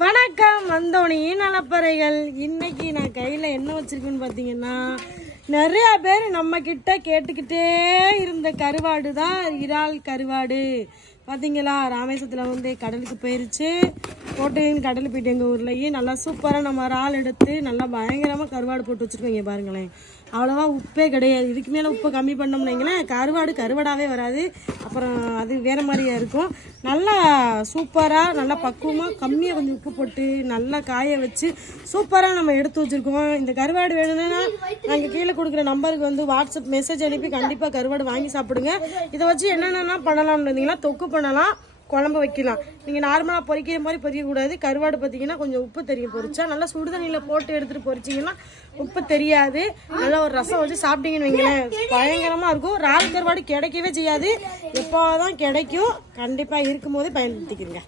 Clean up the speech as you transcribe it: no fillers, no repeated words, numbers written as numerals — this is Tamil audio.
வணக்கம் வந்தோனே நலப்பறைகள். இன்னைக்கு நான் கையில் என்ன வச்சிருக்கேன்னு பார்த்தீங்கன்னா, நிறையா பேர் நம்ம கிட்ட கேட்டுக்கிட்டே இருந்த கருவாடு தான் இறால் கருவாடு. பார்த்தீங்களா, ராமேஸ்வரத்தில் வந்து கடலுக்கு போயிருச்சு. கோட்டையின் கடல் போயிட்டு எங்கள் ஊர்லேயே நல்லா சூப்பராக நம்ம இறால் எடுத்து நல்லா பயங்கரமாக கருவாடு போட்டு வச்சுருக்கோங்க. பாருங்களேன், அவ்வளோவா உப்பே கிடையாது. இதுக்கு மேலே உப்பை கம்மி பண்ணோம்னீங்களேன் கருவாடாகவே வராது. அப்புறம் அது வேறு மாதிரியா இருக்கும். நல்லா சூப்பராக நல்லா பக்குவமாக கம்மியாக கொஞ்சம் உப்பு போட்டு நல்லா காய வச்சு சூப்பராக நம்ம எடுத்து வச்சுருக்கோம். இந்த கருவாடு வேணும்னா நாங்கள் கீழே கொடுக்குற நம்பருக்கு வந்து வாட்ஸ்அப் மெசேஜ் அனுப்பி கண்டிப்பாக கருவாடு வாங்கி சாப்பிடுங்க. இதை வச்சு என்னென்னா பண்ணலாம்னு இருந்தீங்கன்னா, தொக்கு பண்ணலாம், குழம்பு வைக்கலாம். நீங்கள் நார்மலாக பொரிக்கிற மாதிரி பொரிக்கக்கூடாது. கருவாடு பார்த்தீங்கன்னா கொஞ்சம் உப்பு தெரியும். பொரிச்சா நல்லா சுடுதண்ணியில் போட்டு எடுத்துகிட்டு பொரிச்சிங்கன்னா உப்பு தெரியாது. நல்லா ஒரு ரசம் வச்சு சாப்பிட்டீங்கன்னு வைங்களேன், பயங்கரமாக இருக்கும். இறால் கருவாடு கிடைக்கவே செய்யாது, எப்போ தான் கிடைக்கும். கண்டிப்பாக இருக்கும் போதே பயன்படுத்திக்கிறீங்க.